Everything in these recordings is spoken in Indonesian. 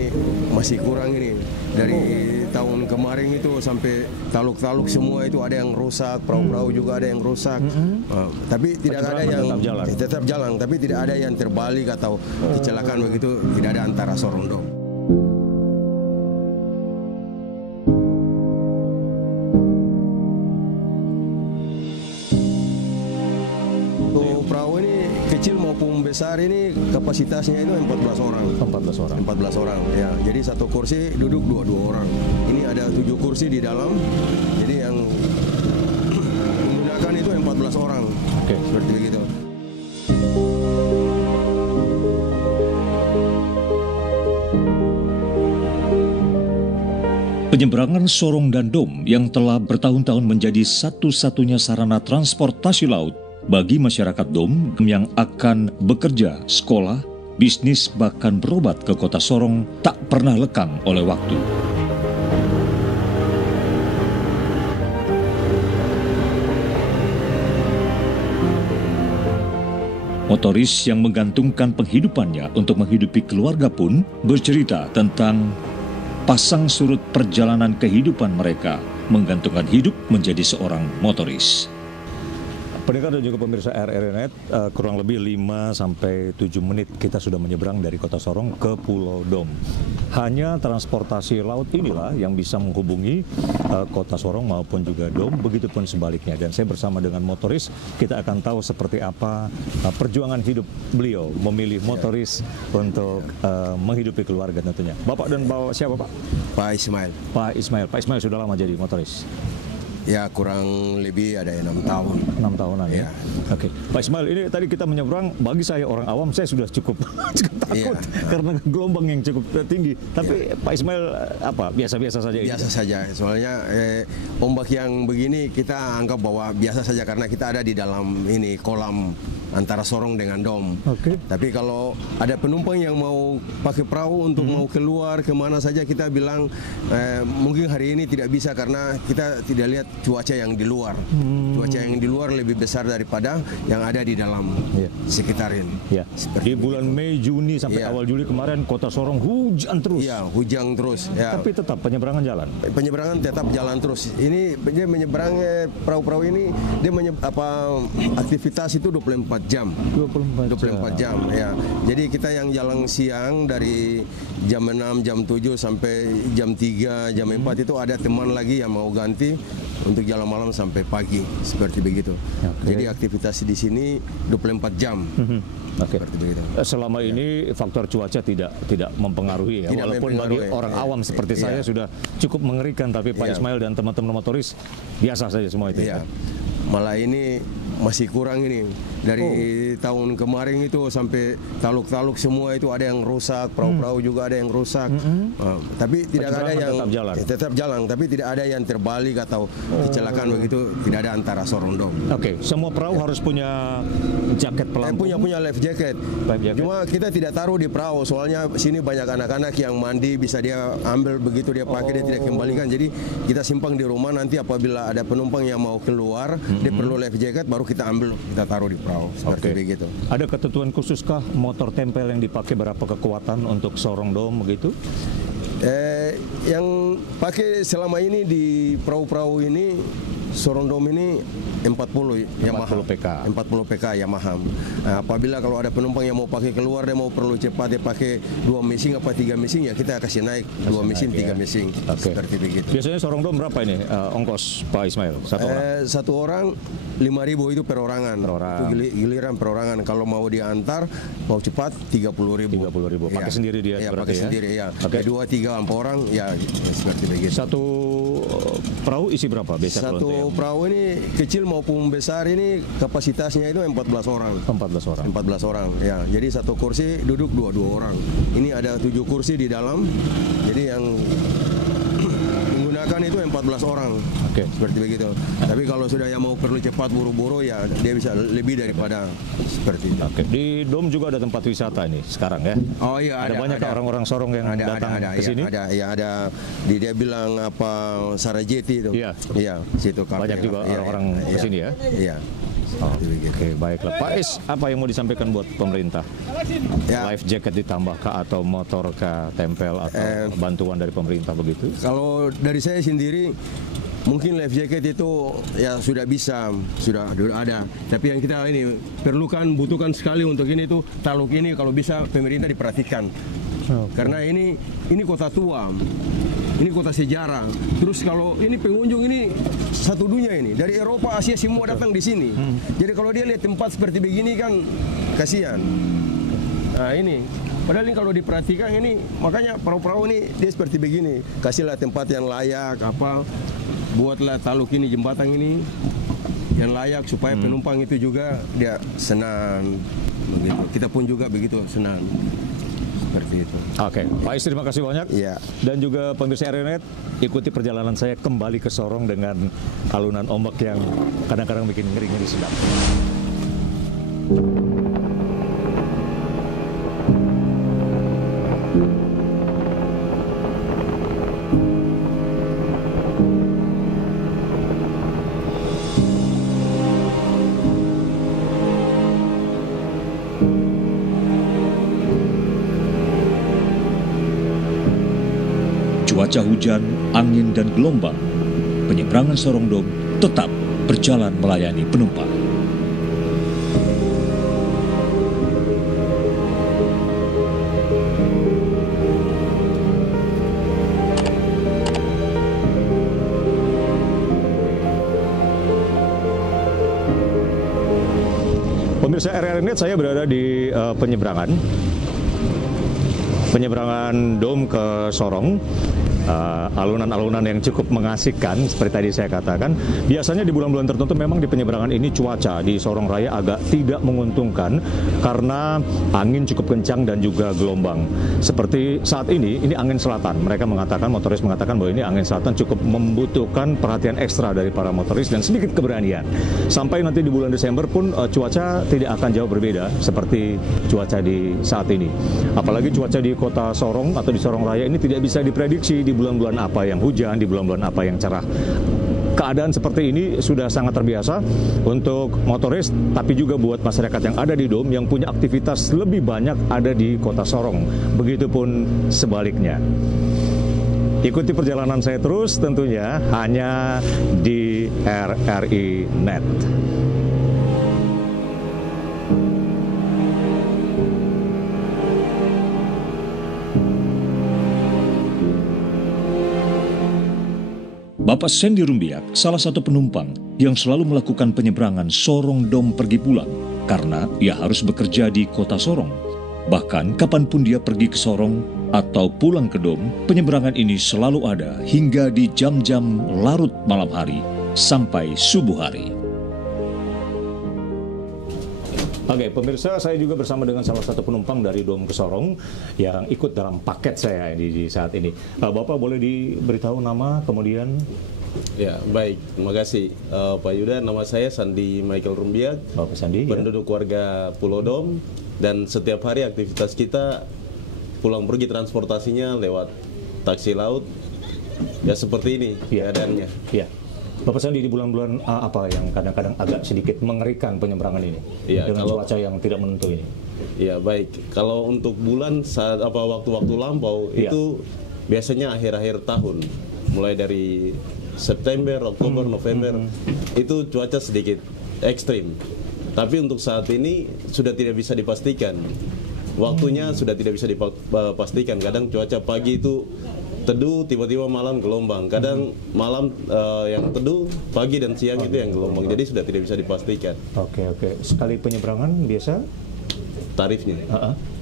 ini masih kurang ini. Dari tahun kemarin itu sampai taluk-taluk semua itu ada yang rusak, perahu-perahu juga ada yang rusak. Tapi tidak ada yang tetap jalan, tapi tidak ada yang terbalik atau kecelakaan begitu, tidak ada antara Sorong-Dom. Perahu ini kecil maupun besar ini kapasitasnya itu 14 orang. 14 orang. Ya, jadi satu kursi duduk dua orang. Ini ada 7 kursi di dalam. Jadi yang menggunakan itu 14 orang. Oke, seperti begitu. Penyeberangan Sorong dan Dom yang telah bertahun-tahun menjadi satu-satunya sarana transportasi laut bagi masyarakat Dom yang akan bekerja, sekolah, bisnis, bahkan berobat ke kota Sorong tak pernah lekang oleh waktu. Motoris yang menggantungkan penghidupannya untuk menghidupi keluarga pun bercerita tentang pasang surut perjalanan kehidupan mereka menggantungkan hidup menjadi seorang motoris. Pendengar dan juga pemirsa RRI.net, kurang lebih 5-7 menit kita sudah menyeberang dari kota Sorong ke Pulau Dom. Hanya transportasi laut inilah yang bisa menghubungi kota Sorong maupun juga Dom, begitupun sebaliknya. Dan saya bersama dengan motoris, kita akan tahu seperti apa perjuangan hidup beliau memilih motoris untuk menghidupi keluarga tentunya. Bapak dan Bapak siapa Pak? Pak Ismail. Pak Ismail. Pak Ismail sudah lama jadi motoris? Ya kurang lebih ada 6 tahun. 6 tahunan ya. Oke. Pak Ismail, ini tadi kita menyeberang, bagi saya orang awam saya sudah cukup takut karena gelombang yang cukup tinggi. Tapi Pak Ismail apa biasa-biasa saja? Biasa saja. Soalnya ombak yang begini kita anggap bahwa biasa saja karena kita ada di dalam ini kolam antara Sorong dengan Dom. Tapi kalau ada penumpang yang mau pakai perahu untuk mau keluar kemana saja, kita bilang mungkin hari ini tidak bisa karena kita tidak lihat cuaca yang di luar. Cuaca yang di luar lebih besar daripada yang ada di dalam sekitar ini. Di bulan Mei, Juni sampai awal Juli kemarin kota Sorong hujan terus. Iya, hujan terus. Ya. Tapi tetap penyeberangan jalan. Penyeberangan tetap jalan terus. Ini dia menyeberang perahu-perahu ini dia aktivitas itu 24 jam. 24 jam. Ya. Jadi kita yang jalan siang dari jam 6, jam 7 sampai jam 3, jam 4 itu ada teman lagi yang mau ganti untuk jalan malam sampai pagi, seperti begitu. Jadi aktivitas di sini 24 jam. Seperti begitu. Selama ini faktor cuaca tidak mempengaruhi ya. Walaupun bagi orang awam seperti saya sudah cukup mengerikan, tapi Pak Ismail dan teman-teman motoris biasa saja semua itu. Malah ini masih kurang ini. Dari tahun kemarin itu sampai taluk-taluk semua itu ada yang rusak, perahu-perahu juga ada yang rusak. Tapi tidak ada yang tetap jalan, tapi tidak ada yang terbalik atau kecelakaan begitu, tidak ada antara Sorong-Dom. Semua perahu harus punya jaket pelampung. Punya life jacket. Cuma kita tidak taruh di perahu, soalnya sini banyak anak-anak yang mandi, bisa dia ambil begitu dia pakai, dia tidak kembalikan. Jadi kita simpang di rumah, nanti apabila ada penumpang yang mau keluar, dia perlu life jacket, baru kita ambil, kita taruh di perahu. Seperti begitu. Ada ketentuan khususkah motor tempel yang dipakai berapa kekuatan untuk Sorong-Dom begitu? Yang pakai selama ini di perahu-perahu ini Sorong-Dom ini 40 PK Yamaha. Apabila kalau ada penumpang yang mau pakai keluar, dia mau perlu cepat, dia pakai 2 mesin apa 3 mesin, ya kita kasih naik 2 mesin, 3 mesin. Seperti begitu. Biasanya Sorong-Dom berapa ini ongkos Pak Ismail? Satu orang 5.000 itu perorangan. Itu giliran perorangan. Kalau mau diantar, mau cepat 30.000. Pakai sendiri dia? Pakai sendiri ya. 2, 3, 4 orang ya seperti begitu. Satu perahu isi berapa biasa? Satu perahu ini kecil maupun besar ini kapasitasnya itu 14 orang. 14 orang. Ya. Jadi satu kursi duduk dua orang. Ini ada 7 kursi di dalam. Jadi yang menggunakan itu 14 orang. Seperti begitu. Tapi kalau sudah yang mau perlu cepat buru-buru, ya dia bisa lebih daripada seperti itu. Di Dom juga ada tempat wisata ini sekarang ya? Oh iya, ada banyak orang-orang Sorong yang datang ke sini? Ada. Dia bilang apa Sarajeti itu. Iya, situ kafe. Banyak juga orang-orang ke sini ya? Iya. Oke, baiklah. Pak Is, apa yang mau disampaikan buat pemerintah? Ya. Life jacket ditambah kah atau motor kah tempel atau bantuan dari pemerintah begitu? Kalau dari saya sendiri, mungkin life jacket itu ya sudah bisa, sudah ada. Tapi yang kita ini butuhkan sekali untuk ini tuh taluk ini kalau bisa pemerintah diperhatikan. Karena ini kota tua, ini kota sejarah. Terus kalau ini pengunjung ini satu dunia ini, dari Eropa, Asia semua datang di sini. Jadi kalau dia lihat tempat seperti begini kan kasihan. Nah ini, padahal ini kalau diperhatikan ini, makanya perahu-perahu ini dia seperti begini. Kasihlah tempat yang layak, buatlah taluk ini, jembatan ini yang layak supaya penumpang itu juga dia senang. Begitu. Kita pun juga begitu senang. Seperti itu. Oke, Pak Is, terima kasih banyak. Iya. Dan juga pemirsa RRI Net, ikuti perjalanan saya kembali ke Sorong dengan alunan ombak yang kadang-kadang bikin ngeri-ngeri sedap. Cuaca hujan, angin, dan gelombang, penyeberangan Sorong Dom tetap berjalan melayani penumpang. Pemirsa RRI Net, saya berada di penyeberangan Dom ke Sorong. Alunan-alunan yang cukup mengasihkan seperti tadi saya katakan. Biasanya di bulan-bulan tertentu memang di penyeberangan ini cuaca di Sorong Raya agak tidak menguntungkan karena angin cukup kencang dan juga gelombang. Seperti saat ini angin selatan. Motoris mengatakan bahwa ini angin selatan cukup membutuhkan perhatian ekstra dari para motoris dan sedikit keberanian. Sampai nanti di bulan Desember pun cuaca tidak akan jauh berbeda seperti cuaca di saat ini. Apalagi cuaca di kota Sorong atau di Sorong Raya ini tidak bisa diprediksi di bulan-bulan apa yang hujan, di bulan-bulan apa yang cerah. Keadaan seperti ini sudah sangat terbiasa untuk motoris, tapi juga buat masyarakat yang ada di Dom yang punya aktivitas lebih banyak ada di kota Sorong. Begitupun sebaliknya. Ikuti perjalanan saya terus tentunya hanya di RRI Net. Bapak Sandy Rumbiak, salah satu penumpang yang selalu melakukan penyeberangan Sorong Dom pergi pulang karena ia harus bekerja di kota Sorong. Bahkan kapanpun dia pergi ke Sorong atau pulang ke Dom, penyeberangan ini selalu ada hingga di jam-jam larut malam hari sampai subuh hari. Oke, pemirsa, saya juga bersama dengan salah satu penumpang dari Dom ke Sorong yang ikut dalam paket saya di saat ini. Bapak boleh diberitahu nama, kemudian? Ya, baik. Terima kasih Pak Yuda. Nama saya Sandi Michael Rumbiak, Bapak Sandi, penduduk warga Pulau Dom. Dan setiap hari aktivitas kita pulang pergi transportasinya lewat taksi laut. Ya seperti ini keadaannya. Iya. Bapak Sandi, di bulan-bulan apa yang kadang-kadang agak sedikit mengerikan penyeberangan ini dengan cuaca yang tidak menentu ini? Ya baik, kalau untuk bulan saat waktu-waktu lampau itu biasanya akhir-akhir tahun, mulai dari September, Oktober, November itu cuaca sedikit ekstrim. Tapi untuk saat ini sudah tidak bisa dipastikan. Waktunya sudah tidak bisa dipastikan. Kadang cuaca pagi itu teduh, tiba-tiba malam gelombang. Kadang malam yang teduh, pagi dan siang itu yang gelombang. Jadi sudah tidak bisa dipastikan. Oke. Sekali penyeberangan biasa tarifnya?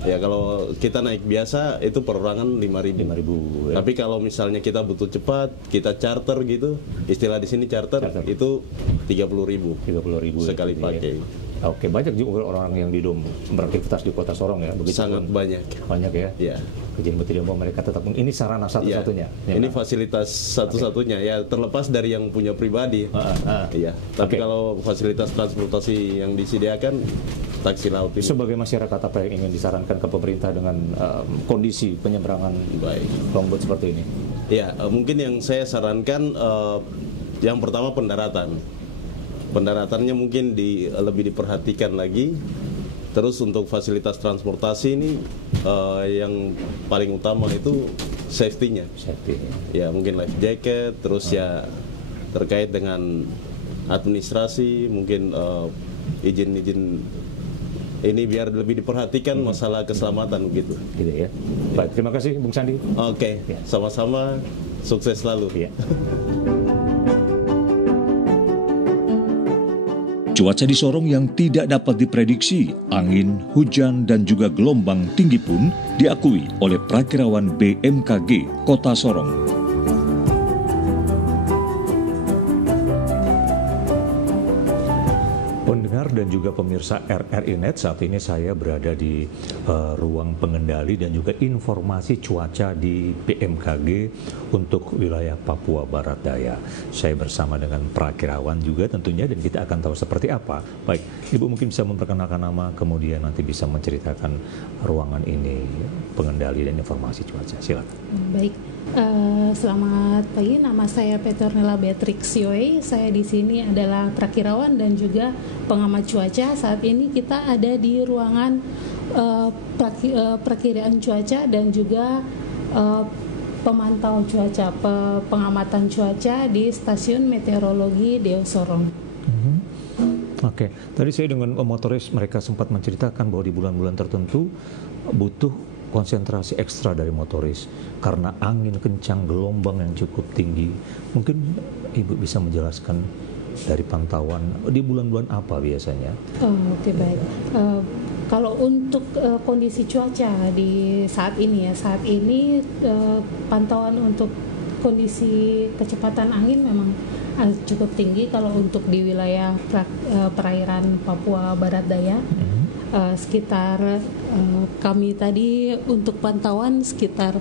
Ya kalau kita naik biasa itu perorangan 5.000. Ya. Tapi kalau misalnya kita butuh cepat, kita charter gitu, istilah di sini charter. Itu 30.000. 30.000 sekali pakai. Oke, banyak juga orang yang di Dom beraktivitas di kota Sorong ya? Begitu sangat banyak. Banyak ya? Iya. Jadi tidak mau mereka tetap, ini sarana satu-satunya? Ya, ini fasilitas satu-satunya, ya terlepas dari yang punya pribadi. Iya. Tapi kalau fasilitas transportasi yang disediakan, taksi laut ini. Sebagai masyarakat, apa yang ingin disarankan ke pemerintah dengan kondisi penyeberangan longboat seperti ini? Ya, mungkin yang saya sarankan, yang pertama pendaratan. pendaratannya mungkin lebih diperhatikan lagi. Terus untuk fasilitas transportasi ini yang paling utama itu safety-nya. Ya mungkin life jacket, terus ya terkait dengan administrasi, mungkin izin-izin ini biar lebih diperhatikan masalah keselamatan begitu. Gitu ya. Baik, terima kasih Bung Sandi. Oke, sama-sama, sukses selalu. Ya. Cuaca di Sorong yang tidak dapat diprediksi, angin, hujan, dan juga gelombang tinggi pun diakui oleh Prakirawan BMKG Kota Sorong. Pendengar dan juga pemirsa RRI Net, saat ini saya berada di ruang pengendali dan juga informasi cuaca di BMKG untuk wilayah Papua Barat Daya. Saya bersama dengan Prakirawan juga tentunya, dan kita akan tahu seperti apa. Baik, Ibu mungkin bisa memperkenalkan nama, kemudian nanti bisa menceritakan ruangan ini, pengendali dan informasi cuaca. Silakan. Baik. Selamat pagi, nama saya Petronella Beatrix Yoe. Saya di sini adalah prakirawan dan juga pengamat cuaca. Saat ini kita ada di ruangan perakiraan cuaca dan juga pemantau cuaca, pengamatan cuaca di Stasiun Meteorologi Deo Sorong. Oke, tadi saya dengan motoris mereka sempat menceritakan bahwa di bulan-bulan tertentu butuh konsentrasi ekstra dari motoris karena angin kencang, gelombang yang cukup tinggi. Mungkin Ibu bisa menjelaskan dari pantauan di bulan-bulan apa biasanya? Oke, baik. Kalau untuk kondisi cuaca di saat ini pantauan untuk kondisi kecepatan angin memang cukup tinggi kalau untuk di wilayah perairan Papua Barat Daya. Sekitar kami tadi untuk pantauan sekitar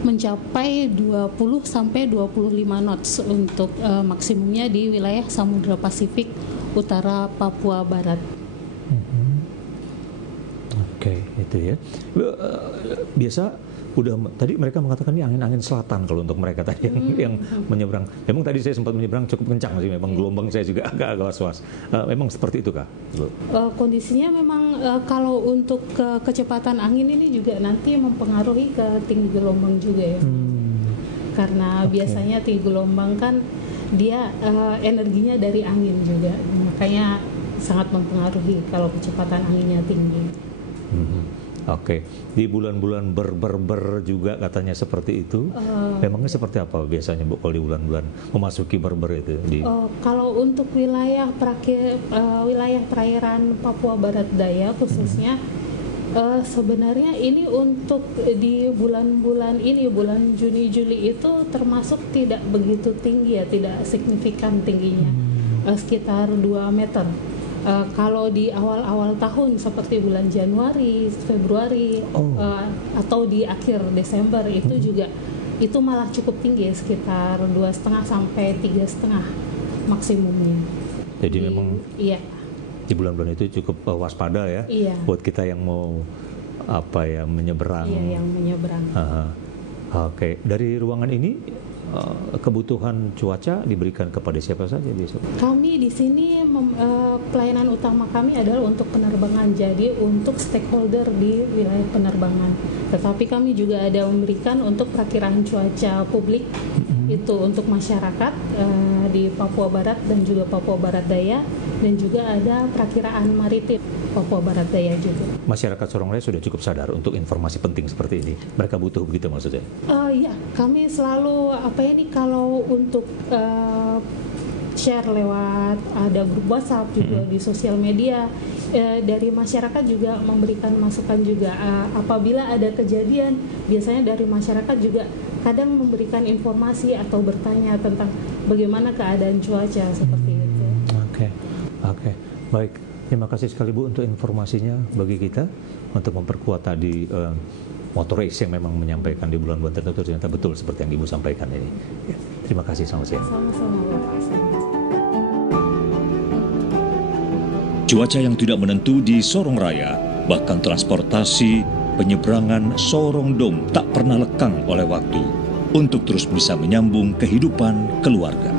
mencapai 20 sampai 25 knots untuk maksimumnya di wilayah Samudra Pasifik Utara Papua Barat. Oke, itu ya. Biasa tadi mereka mengatakan ini angin-angin selatan kalau untuk mereka tadi yang menyeberang. Memang tadi saya sempat menyeberang cukup kencang sih, memang gelombang saya juga agak was-was. Memang seperti itu kah? Kondisinya memang kalau untuk kecepatan angin ini juga nanti mempengaruhi ke tinggi gelombang juga ya. Karena biasanya tinggi gelombang kan dia energinya dari angin juga, makanya sangat mempengaruhi kalau kecepatan anginnya tinggi. Oke, di bulan-bulan ber juga katanya seperti itu. Memangnya seperti apa biasanya Bu kalau di bulan-bulan memasuki ber itu? Kalau untuk wilayah perairan Papua Barat Daya khususnya, sebenarnya ini untuk di bulan-bulan ini, bulan Juni Juli itu termasuk tidak begitu tinggi ya, tidak signifikan tingginya, sekitar 2 meter. Kalau di awal-awal tahun seperti bulan Januari, Februari, atau di akhir Desember itu juga itu malah cukup tinggi, sekitar 2,5 sampai 3,5 maksimumnya. Jadi memang di bulan-bulan itu cukup waspada ya, buat kita yang mau menyeberang. Iya, yang menyeberang. Oke, dari ruangan ini kebutuhan cuaca diberikan kepada siapa saja biasanya? Kami di sini pelayanan utama kami adalah untuk penerbangan, jadi untuk stakeholder di wilayah penerbangan. Tetapi kami juga ada memberikan untuk perakiraan cuaca publik, itu untuk masyarakat di Papua Barat dan juga Papua Barat Daya, dan juga ada perakiraan maritim Papua Barat Daya juga. Masyarakat Sorong Raya sudah cukup sadar untuk informasi penting seperti ini. Mereka butuh begitu maksudnya? Ya, kami selalu kalau untuk share lewat ada grup WhatsApp juga di sosial media, dari masyarakat juga memberikan masukan juga. Apabila ada kejadian, biasanya dari masyarakat juga kadang memberikan informasi atau bertanya tentang bagaimana keadaan cuaca seperti itu. Oke. Baik. Terima kasih sekali Bu untuk informasinya bagi kita untuk memperkuat tadi motoris yang memang menyampaikan di bulan-bulan tertentu ternyata betul seperti yang Ibu sampaikan ini. Ya, terima kasih, selamat siang. Sama-sama. Cuaca yang tidak menentu di Sorong Raya, bahkan transportasi penyeberangan Sorong Dom tak pernah lekang oleh waktu untuk terus bisa menyambung kehidupan keluarga.